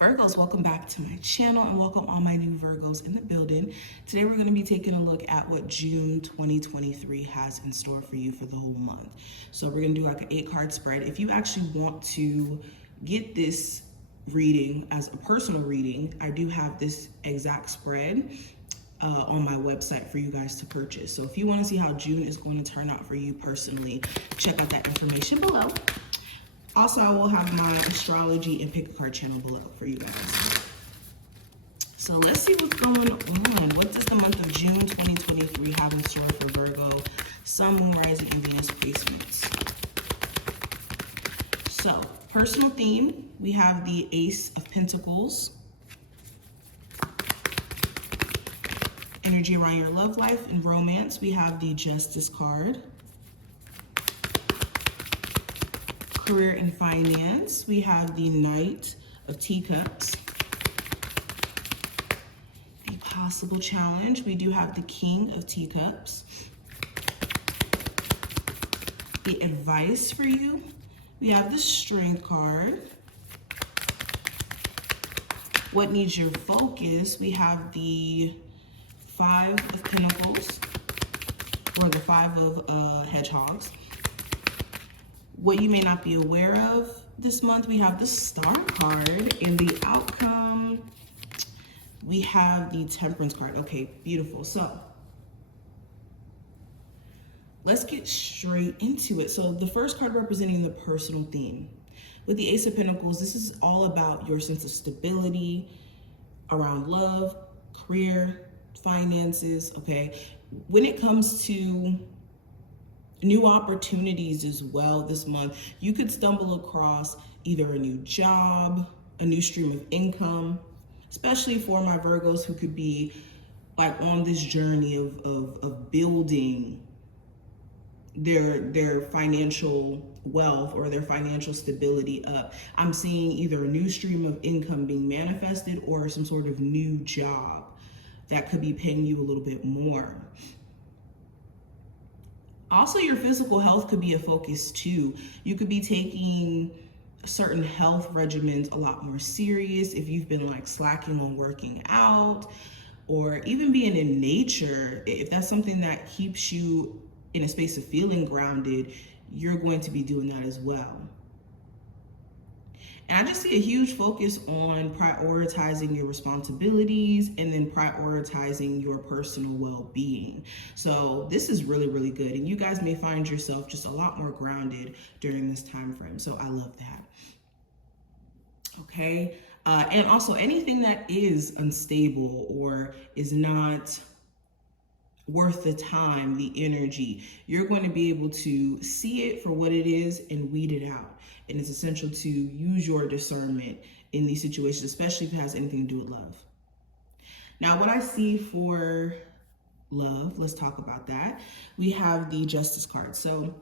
Virgos, welcome back to my channel and welcome all my new Virgos in the building. Today we're going to be taking a look at what June 2023 has in store for you for the whole month. So we're going to do like an 8-card spread. If you actually want to get this reading as a personal reading, I do have this exact spread on my website for you guys to purchase. So if you want to see how June is going to turn out for you personally, check out that information below. Also, I will have my astrology and pick a card channel below for you guys. So let's see what's going on. What does the month of June 2023 have in store for Virgo, Sun, Moon, Rising, and Venus placements? So, personal theme, we have the Ace of Pentacles. Energy around your love life and romance, we have the Justice card. Career and finance, we have the Knight of Teacups. The possible challenge, we do have the King of Teacups. The advice for you, we have the Strength card. What needs your focus, we have the Five of Pentacles, or the Five of Hedgehogs. What you may not be aware of this month, we have the Star card. In the outcome, we have the Temperance card. Okay, beautiful. So let's get straight into it. So the first card representing the personal theme. With the Ace of Pentacles, this is all about your sense of stability around love, career, finances, okay? When it comes to new opportunities as well this month, you could stumble across either a new job, a new stream of income, especially for my Virgos who could be like on this journey of building their financial wealth or their financial stability up. I'm seeing either a new stream of income being manifested or some sort of new job that could be paying you a little bit more. Also, your physical health could be a focus too. You could be taking certain health regimens a lot more serious if you've been like slacking on working out, or even being in nature. If that's something that keeps you in a space of feeling grounded, you're going to be doing that as well. And I just see a huge focus on prioritizing your responsibilities and then prioritizing your personal well-being. So this is really, really good. And you guys may find yourself just a lot more grounded during this time frame. So I love that. Okay. And also anything that is unstable or is not worth the time, the energy, you're going to be able to see it for what it is and weed it out. And it's essential to use your discernment in these situations, especially if it has anything to do with love. Now, what I see for love, let's talk about that. We have the Justice card. So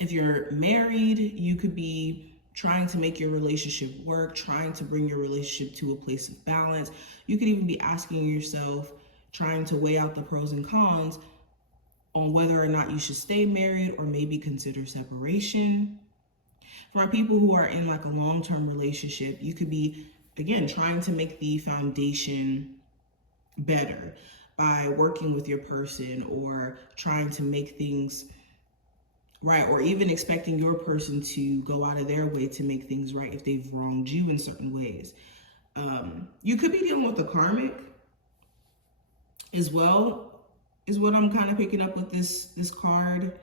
if you're married, you could be trying to make your relationship work, trying to bring your relationship to a place of balance. You could even be asking yourself, trying to weigh out the pros and cons on whether or not you should stay married or maybe consider separation. For people who are in like a long-term relationship, you could be, again, trying to make the foundation better by working with your person or trying to make things right, or even expecting your person to go out of their way to make things right if they've wronged you in certain ways. You could be dealing with a karmic as well, is what I'm kind of picking up with this card.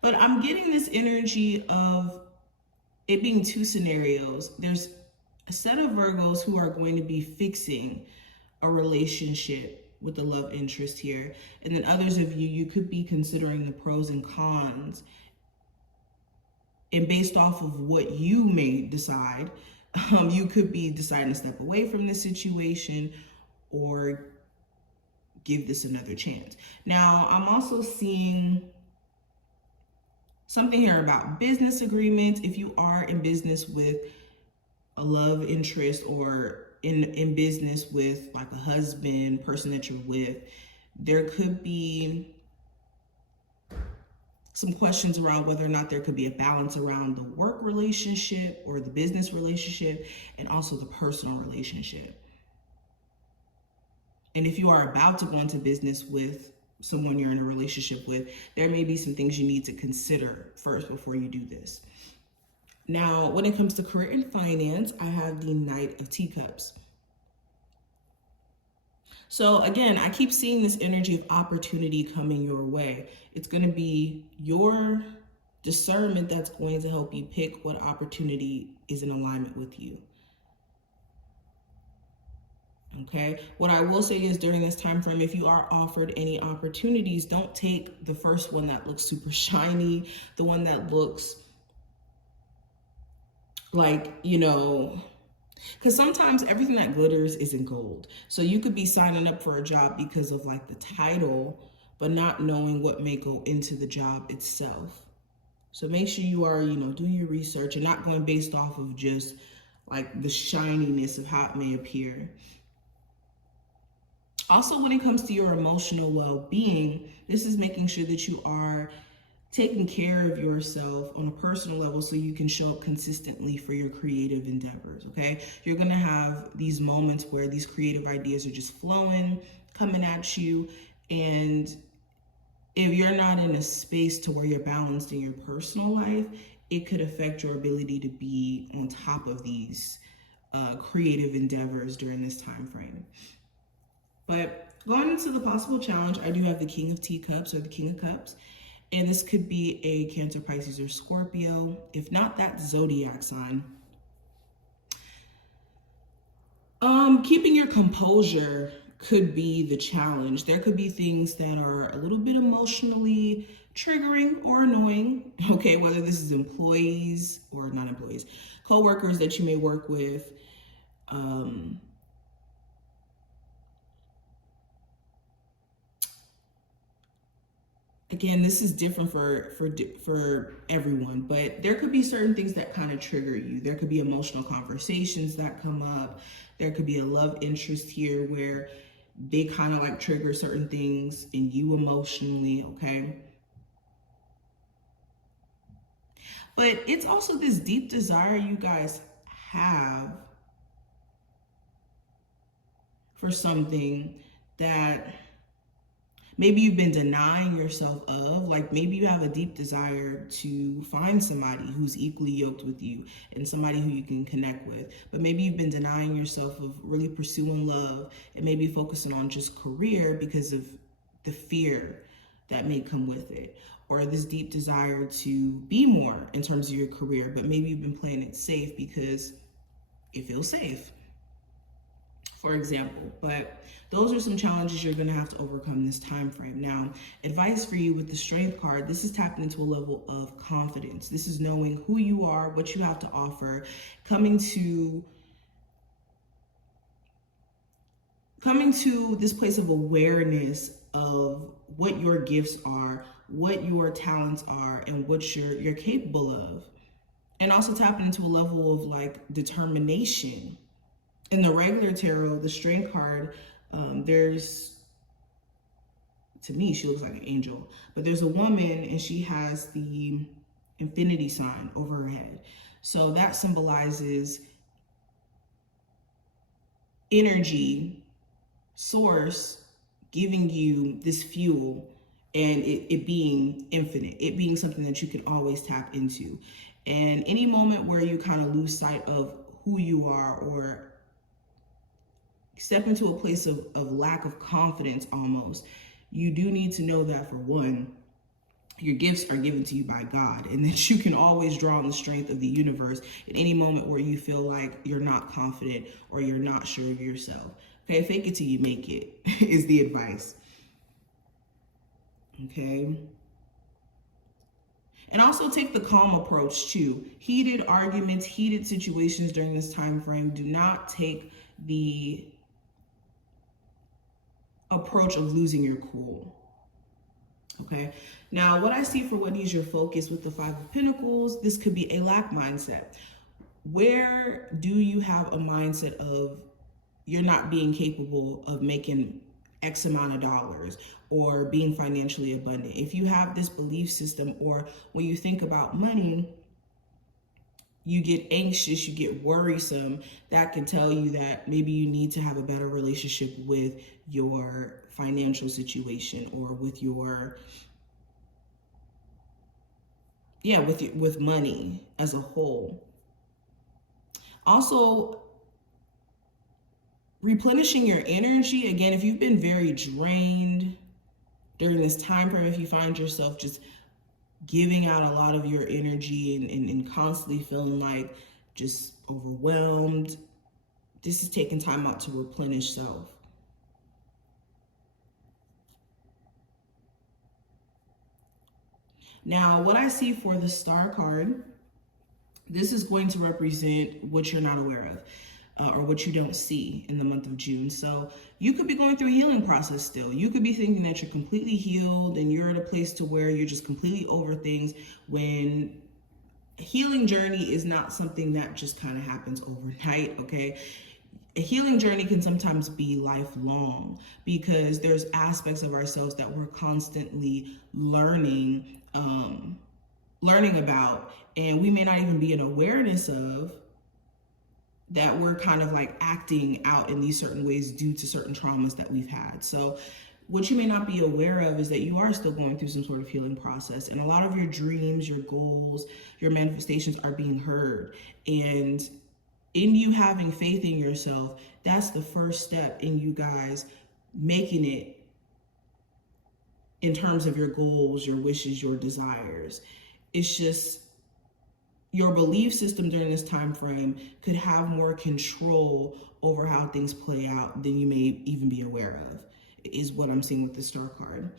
But I'm getting this energy of it being two scenarios. There's a set of Virgos who are going to be fixing a relationship with the love interest here. And then others of you could be considering the pros and cons. And based off of what you may decide, you could be deciding to step away from this situation or give this another chance. Now, I'm also seeing something here about business agreements. If you are in business with a love interest or in business with like a husband, person that you're with, There could be some questions around whether or not there could be a balance around the work relationship or the business relationship, and also the personal relationship. And if you are about to go into business with someone you're in a relationship with, there may be some things you need to consider first before you do this. Now, when it comes to career and finance, I have the Knight of Teacups. So again, I keep seeing this energy of opportunity coming your way. It's going to be your discernment that's going to help you pick what opportunity is in alignment with you. Okay, what I will say is during this time frame, if you are offered any opportunities, don't take the first one that looks super shiny, the one that looks like, because sometimes everything that glitters isn't gold. So you could be signing up for a job because of like the title, but not knowing what may go into the job itself. So make sure you are, doing your research and not going based off of just like the shininess of how it may appear. Also, when it comes to your emotional well-being, this is making sure that you are taking care of yourself on a personal level so you can show up consistently for your creative endeavors, okay? You're going to have these moments where these creative ideas are just flowing, coming at you, and if you're not in a space to where you're balanced in your personal life, it could affect your ability to be on top of these creative endeavors during this time frame. But going into the possible challenge, I do have the King of Teacups or the King of Cups. And this could be a Cancer, Pisces, or Scorpio. If not that zodiac sign. Keeping your composure could be the challenge. There could be things that are a little bit emotionally triggering or annoying. Okay, whether this is employees or not employees, co-workers that you may work with. Again, this is different for everyone, but there could be certain things that kind of trigger you. There could be emotional conversations that come up. There could be a love interest here where they kind of like trigger certain things in you emotionally, okay? But it's also this deep desire you guys have for something that maybe you've been denying yourself of. Like maybe you have a deep desire to find somebody who's equally yoked with you and somebody who you can connect with. But maybe you've been denying yourself of really pursuing love and maybe focusing on just career because of the fear that may come with it. Or this deep desire to be more in terms of your career, but maybe you've been playing it safe because it feels safe, for example. But those are some challenges you're going to have to overcome this time frame. Now, advice for you with the Strength card, this is tapping into a level of confidence. This is knowing who you are, what you have to offer, coming to this place of awareness of what your gifts are, what your talents are, and what you're capable of. And also tapping into a level of like determination. In the regular tarot, the Strength card, there's, to me, she looks like an angel, but there's a woman and she has the infinity sign over her head. So that symbolizes energy, source, giving you this fuel and it being infinite, it being something that you can always tap into. And any moment where you kind of lose sight of who you are or step into a place of lack of confidence almost, you do need to know that, for one, your gifts are given to you by God and that you can always draw on the strength of the universe at any moment where you feel like you're not confident or you're not sure of yourself. Okay, fake it till you make it is the advice. Okay. And also take the calm approach too. Heated arguments, heated situations during this time frame, do not take the approach of losing your cool. Okay, now what I see for what needs your focus with the Five of Pentacles, this could be a lack mindset. Where do you have a mindset of you're not being capable of making X amount of dollars or being financially abundant. If you have this belief system, or when you think about money, you get anxious, you get worrisome, that can tell you that maybe you need to have a better relationship with your financial situation, or with your, yeah, with money as a whole. Also, replenishing your energy. Again, if you've been very drained during this time frame, if you find yourself just giving out a lot of your energy and constantly feeling like just overwhelmed, this is taking time out to replenish self. Now, what I see for the Star card, this is going to represent what you're not aware of, or what you don't see in the month of June. So you could be going through a healing process still. You could be thinking that you're completely healed and you're at a place to where you're just completely over things, when healing journey is not something that just kind of happens overnight, okay? A healing journey can sometimes be lifelong, because there's aspects of ourselves that we're constantly learning about, and we may not even be in awareness of that we're kind of like acting out in these certain ways due to certain traumas that we've had. So what you may not be aware of is that you are still going through some sort of healing process, and a lot of your dreams, your goals, your manifestations are being heard. And in you having faith in yourself, that's the first step in you guys making it in terms of your goals, your wishes, your desires. It's just your belief system during this time frame could have more control over how things play out than you may even be aware of, is what I'm seeing with the Star card.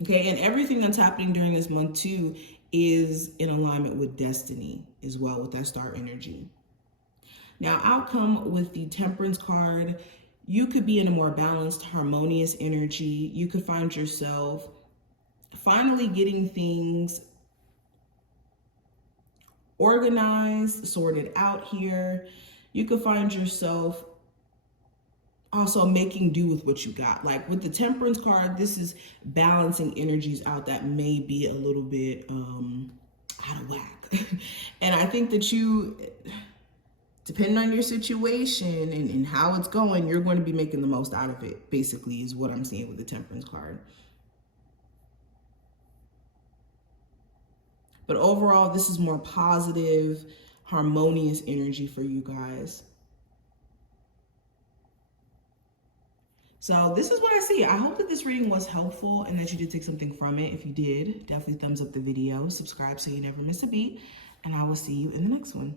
Okay, and everything that's happening during this month too is in alignment with destiny as well, with that Star energy. Now, outcome with the Temperance card, you could be in a more balanced, harmonious energy. You could find yourself finally getting things organized, sorted out here. You could find yourself also making do with what you got. Like with the Temperance card, this is balancing energies out that may be a little bit out of whack. And I think that you, depending on your situation and how it's going, you're going to be making the most out of it, basically, is what I'm seeing with the Temperance card. But overall, this is more positive, harmonious energy for you guys. So this is what I see. I hope that this reading was helpful and that you did take something from it. If you did, definitely thumbs up the video, subscribe so you never miss a beat, and I will see you in the next one.